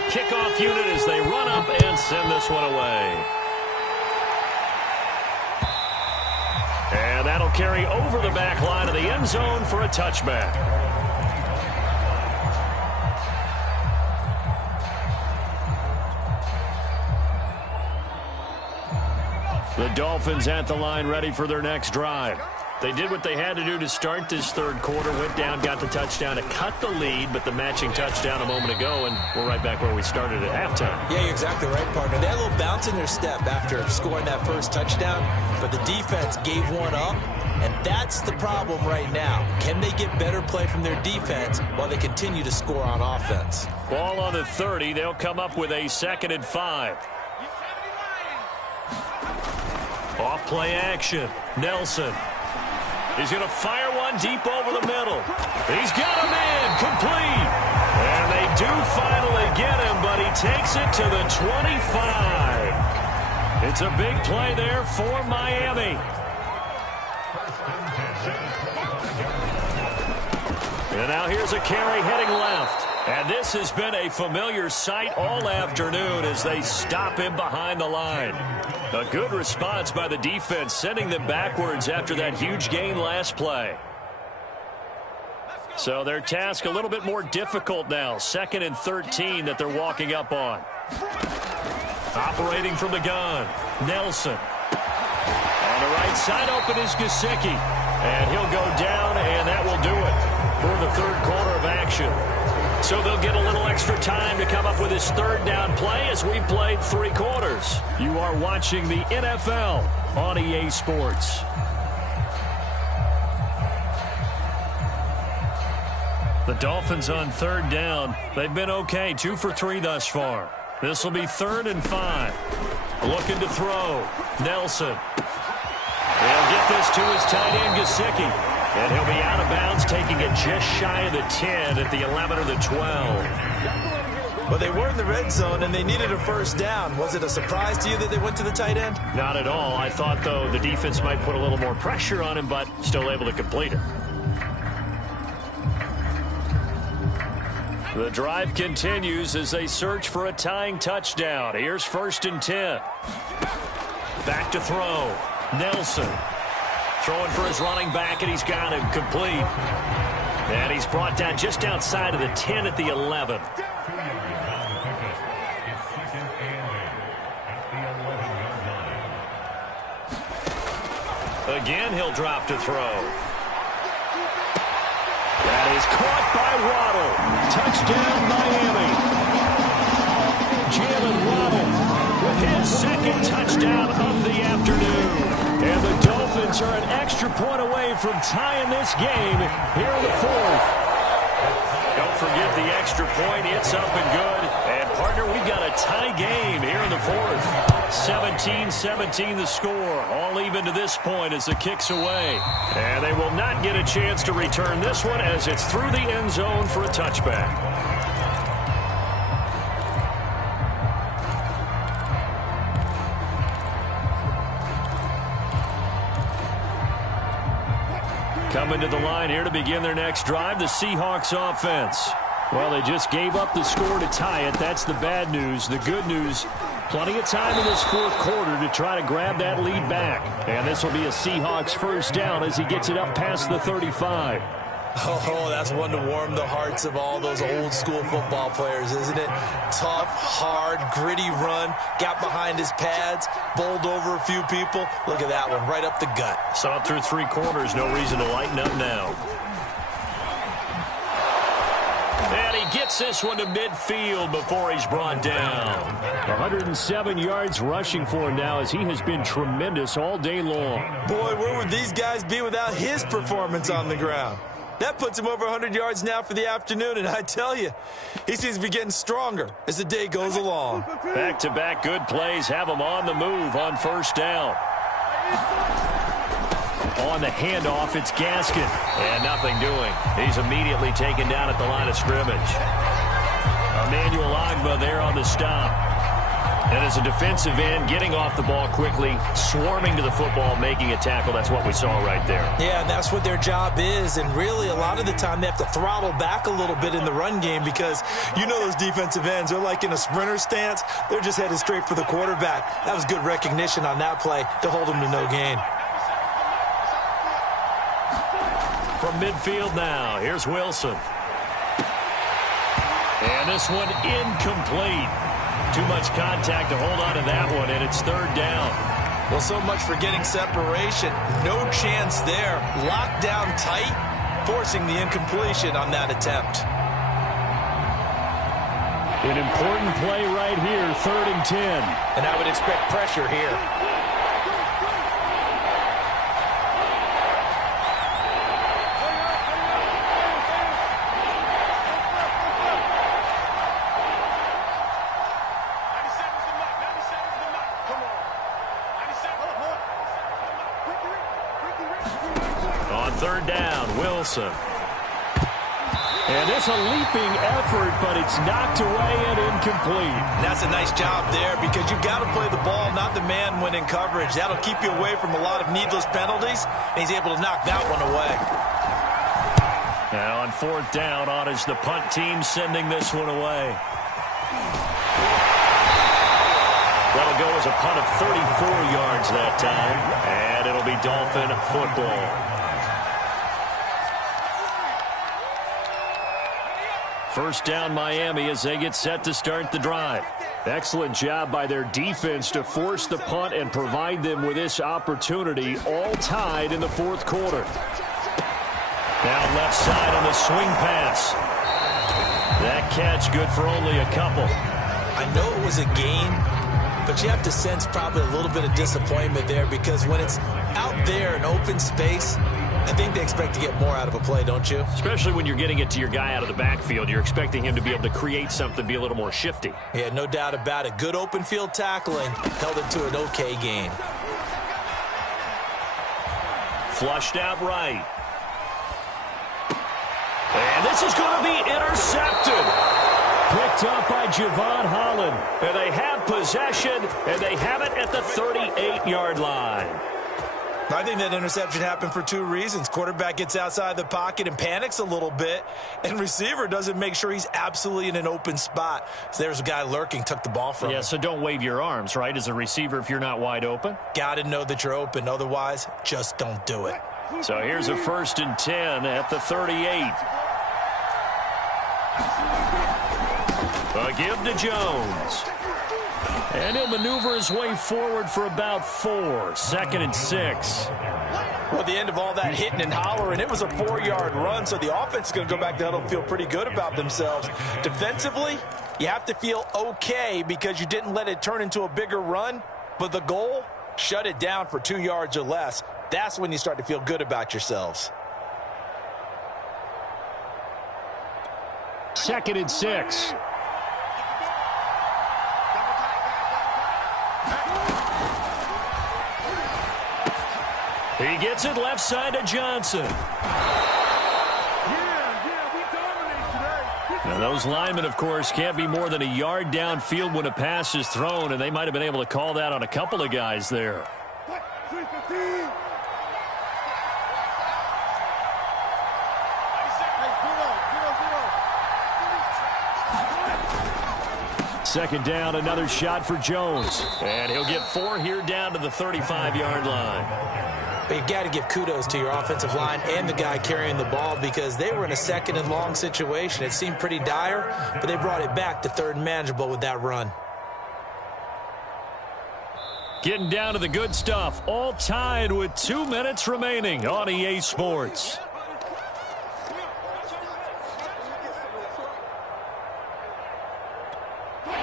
the kickoff unit as they run up and send this one away. And that'll carry over the back line of the end zone for a touchback. The Dolphins at the line ready for their next drive. They did what they had to do to start this third quarter, went down, got the touchdown to cut the lead, but the matching touchdown a moment ago, and we're right back where we started at halftime. Yeah, you're exactly right, partner. They had a little bounce in their step after scoring that first touchdown, but the defense gave one up, and that's the problem right now. Can they get better play from their defense while they continue to score on offense? Ball on the 30. They'll come up with a 2nd and 5. Off play action. Nelson. He's going to fire one deep over the middle. He's got him in. Complete. And they do finally get him, but he takes it to the 25. It's a big play there for Miami. And now here's a carry heading left. And this has been a familiar sight all afternoon as they stop him behind the line. A good response by the defense, sending them backwards after that huge gain last play. So their task a little bit more difficult now. 2nd and 13 that they're walking up on. Operating from the gun, Nelson. On the right side open is Gesicki. And he'll go down, and that will do it for the third quarter of action. So they'll get a little extra time to come up with his third down play as we've played 3 quarters. You are watching the NFL on EA Sports. The Dolphins on 3rd down. They've been okay, 2 for 3 thus far. This will be 3rd and 5. Looking to throw. Nelson. He'll get this to his tight end, Gesicki. And he'll be out of bounds, taking it just shy of the 10 at the 11 or the 12. Well, they were in the red zone, and they needed a first down. Was it a surprise to you that they went to the tight end? Not at all. I thought, though, the defense might put a little more pressure on him, but still able to complete it. The drive continues as they search for a tying touchdown. Here's 1st and 10. Back to throw. Nelson. Throwing for his running back, and he's got him complete. And he's brought down just outside of the 10 at the 11. Again, he'll drop to throw. That is caught by Waddle. Touchdown, Miami. Jalen Waddle with his 2nd touchdown of the afternoon. And the Dolphins are an extra point away from tying this game here in the 4th. Don't forget the extra point. It's up and good. And, partner, we've got a tie game here in the 4th. 17-17 the score. All even to this point as the kick's away. And they will not get a chance to return this one as it's through the end zone for a touchback. Coming to the line here to begin their next drive, the Seahawks offense. Well, they just gave up the score to tie it. That's the bad news. The good news, plenty of time in this 4th quarter to try to grab that lead back. And this will be a Seahawks first down as he gets it up past the 35. Oh, that's one to warm the hearts of all those old school football players, isn't it? Tough, hard, gritty run, got behind his pads, bowled over a few people. Look at that one, right up the gut. Saw it through 3 quarters, no reason to lighten up now. And he gets this one to midfield before he's brought down. 107 yards rushing for him now as he has been tremendous all day long. Boy, where would these guys be without his performance on the ground? That puts him over 100 yards now for the afternoon, and I tell you, he seems to be getting stronger as the day goes along. Back-to-back good plays have him on the move on 1st down. On the handoff, it's Gaskin. And nothing doing. He's immediately taken down at the line of scrimmage. Emmanuel Ogbah there on the stop. And as a defensive end, getting off the ball quickly, swarming to the football, making a tackle, that's what we saw right there. Yeah, and that's what their job is. And really, a lot of the time, they have to throttle back a little bit in the run game because you know those defensive ends, they're like in a sprinter stance. They're just headed straight for the quarterback. That was good recognition on that play to hold them to no gain. From midfield now, here's Wilson. And this one incomplete. Too much contact to hold on to that one, and it's third down. Well, so much for getting separation. No chance there. Locked down tight, forcing the incompletion on that attempt. An important play right here, 3rd and 10. And I would expect pressure here. On 3rd down, Wilson. And it's a leaping effort, but it's knocked away and incomplete. And that's a nice job there because you've got to play the ball, not the man when in coverage. That'll keep you away from a lot of needless penalties, and he's able to knock that one away. Now on 4th down, on is the punt team sending this one away. That'll go as a punt of 34 yards that time, and it'll be Dolphin football. First down, Miami, as they get set to start the drive. Excellent job by their defense to force the punt and provide them with this opportunity, all tied in the 4th quarter. Down left side on the swing pass. That catch good for only a couple. I know it was a gain, but you have to sense probably a little bit of disappointment there because when it's out there in open space, I think they expect to get more out of a play, don't you? Especially when you're getting it to your guy out of the backfield. You're expecting him to be able to create something, be a little more shifty. Yeah, no doubt about it. Good open field tackling held it to an okay gain. Flushed out right. And this is going to be intercepted. Picked up by Javon Holland. And they have possession, and they have it at the 38-yard line. I think that interception happened for 2 reasons. Quarterback gets outside the pocket and panics a little bit, and receiver doesn't make sure he's absolutely in an open spot. So there's a guy lurking, took the ball from him. Yeah, so don't wave your arms, right, as a receiver if you're not wide open. Got to know that you're open. Otherwise, just don't do it. So here's a 1st and 10 at the 38. A give to Jones. And he'll maneuver his way forward for about 4. 2nd and 6. Well, at the end of all that hitting and hollering, it was a 4-yard run, so the offense is going to go back to huddle and feel pretty good about themselves. Defensively, you have to feel okay because you didn't let it turn into a bigger run, but the goal, shut it down for 2 yards or less. That's when you start to feel good about yourselves. 2nd and 6. He gets it left side to Johnson. Now those linemen, of course, can't be more than a yard downfield when a pass is thrown, and they might have been able to call that on a couple of guys there. Second down, another shot for Jones. And he'll get 4 here down to the 35-yard line. But you've got to give kudos to your offensive line and the guy carrying the ball because they were in a 2nd and long situation. It seemed pretty dire, but they brought it back to 3rd and manageable with that run. Getting down to the good stuff, all tied with 2 minutes remaining on EA Sports.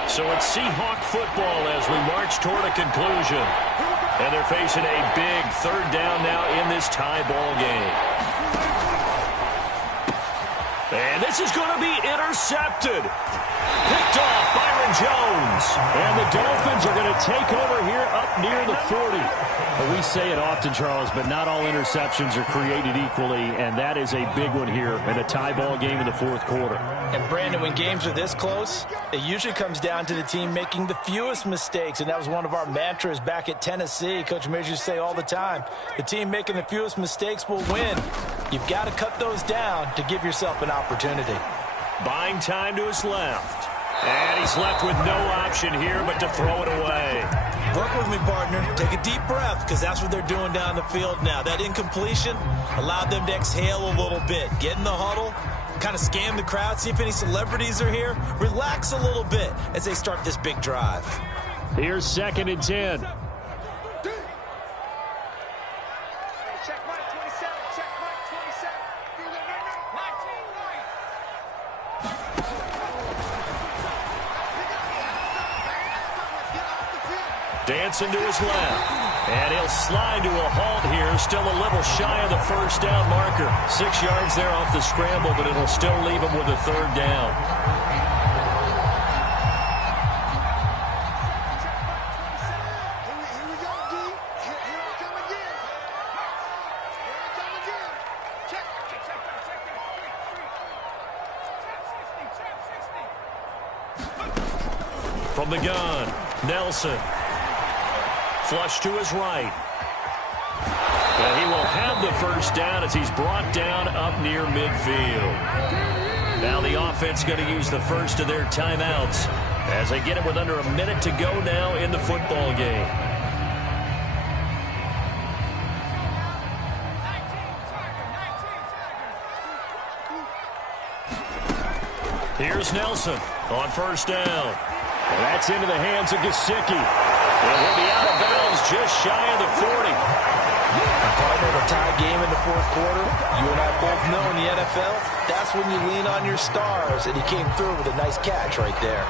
So it's Seahawk football as we march toward a conclusion. And they're facing a big 3rd down now in this tie ball game. And this is going to be intercepted. Picked off by Aaron Jones. And the Dolphins are going to take over here up near the 40. Well, we say it often, Charles, but not all interceptions are created equally, and that is a big one here in a tie ball game in the fourth quarter. And, Brandon, when games are this close, it usually comes down to the team making the fewest mistakes, and that was one of our mantras back at Tennessee. Coach Mears used to say all the time, the team making the fewest mistakes will win. You've got to cut those down to give yourself an opportunity. Buying time to his left. And he's left with no option here but to throw it away. Work with me, partner. Take a deep breath, because that's what they're doing down the field now. That incompletion allowed them to exhale a little bit. Get in the huddle, kind of scan the crowd, see if any celebrities are here. Relax a little bit as they start this big drive. Here's 2nd and 10. Dancing to his left. And he'll slide to a halt here. Still a little shy of the first down marker. 6 yards there off the scramble, but it'll still leave him with a 3rd down. From the gun, Nelson. Flush to his right. And he will have the first down as he's brought down up near midfield. Now the offense going to use the first of their timeouts as they get it with under a minute to go now in the football game. Here's Nelson on 1st down. And that's into the hands of Gesicki. And he'll be out of bounds just shy of the 40. Partner, a tie game in the fourth quarter. You and I both know in the NFL, that's when you lean on your stars. And he came through with a nice catch right there.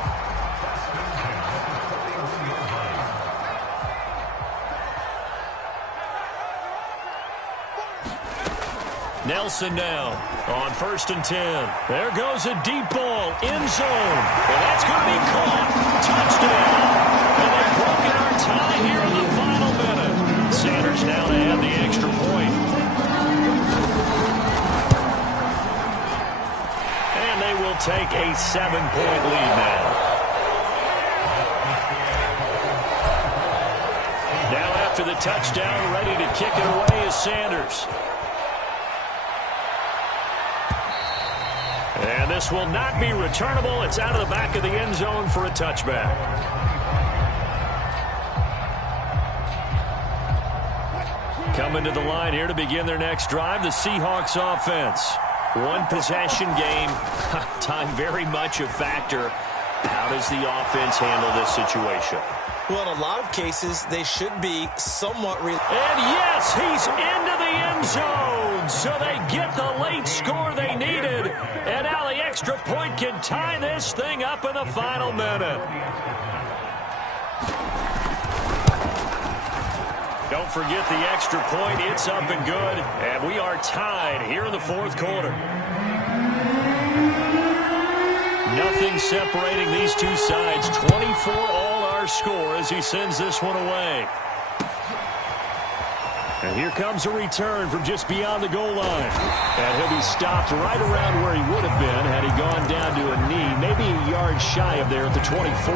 Nelson now on 1st and 10. There goes a deep ball, end zone. And that's going to be caught. Touchdown. And they've broken our tie here in the final minute. Sanders now to add the extra point. And they will take a 7-point lead now. Now after the touchdown, ready to kick it away is Sanders. And this will not be returnable. It's out of the back of the end zone for a touchback. Coming to the line here to begin their next drive, the Seahawks offense. One possession game. Time very much a factor. How does the offense handle this situation? Well, in a lot of cases, they should be somewhat... And yes, he's into the end zone. So they get the late score they needed. And now the extra point can tie this thing up in the final minute. Don't forget the extra point. It's up and good. And we are tied here in the fourth quarter. Nothing separating these two sides. 24 all our score as he sends this one away. And here comes a return from just beyond the goal line. And he'll be stopped right around where he would have been had he gone down to a knee, maybe a yard shy of there at the 24.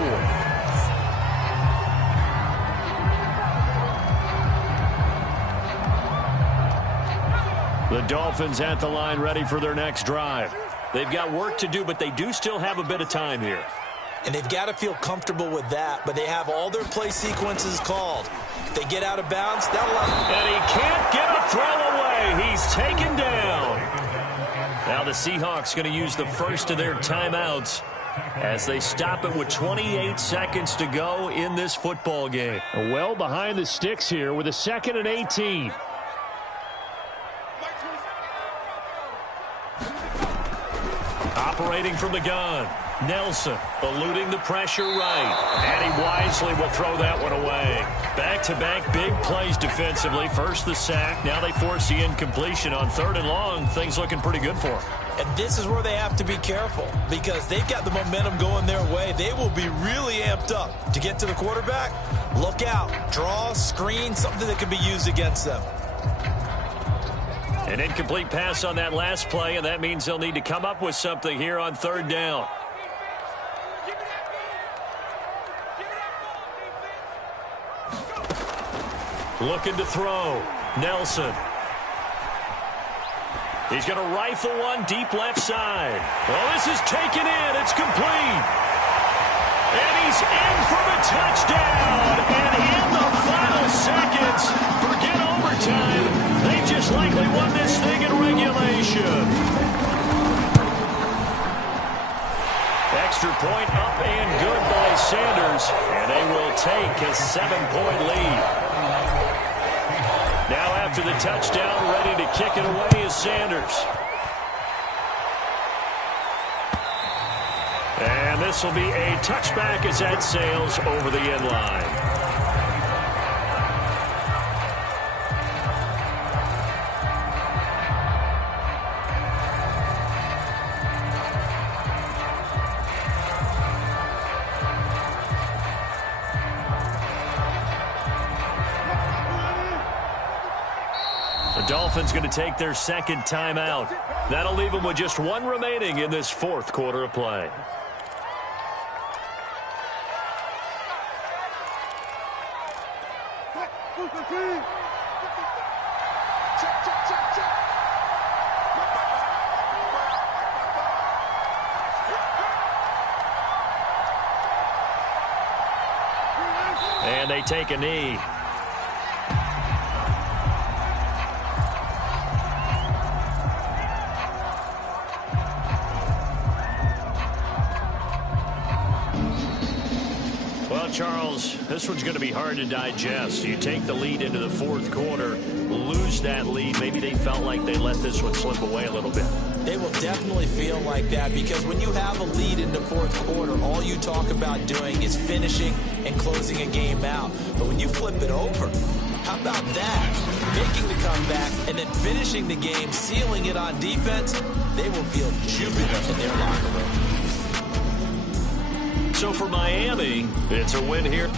The Dolphins at the line ready for their next drive. They've got work to do, but they do still have a bit of time here. And they've got to feel comfortable with that, but they have all their play sequences called. If they get out of bounds, that'll allow... And he can't get a throw away. He's taken down. Now the Seahawks going to use the first of their timeouts as they stop it with 28 seconds to go in this football game. Well behind the sticks here with a 2nd and 18. Operating from the gun, Nelson eluding the pressure right. And he wisely will throw that one away. Back-to-back big plays defensively. First the sack. Now they force the incompletion on 3rd and long. Things looking pretty good for them. And this is where they have to be careful because they've got the momentum going their way. They will be really amped up to get to the quarterback. Look out. Draw, screen, something that can be used against them. An incomplete pass on that last play, and that means they'll need to come up with something here on 3rd down. Looking to throw. Nelson. He's going to rifle one deep left side. Well, this is taken in. It's complete. And he's in for the touchdown. And in the final seconds, forget overtime. They just likely won this thing in regulation. Extra point up and good by Sanders. And they will take a 7-point lead. Now after the touchdown, ready to kick it away is Sanders. And this will be a touchback as that sails over the end line. The Dolphins going to take their second timeout. That'll leave them with just one remaining in this 4th quarter of play. And they take a knee. Charles, this one's going to be hard to digest. You take the lead into the 4th quarter, lose that lead. Maybe they felt like they let this one slip away a little bit. They will definitely feel like that because when you have a lead in the 4th quarter, all you talk about doing is finishing and closing a game out. But when you flip it over, how about that? Making the comeback and then finishing the game, sealing it on defense, they will feel jubilant in their locker room. So for Miami, it's a win here.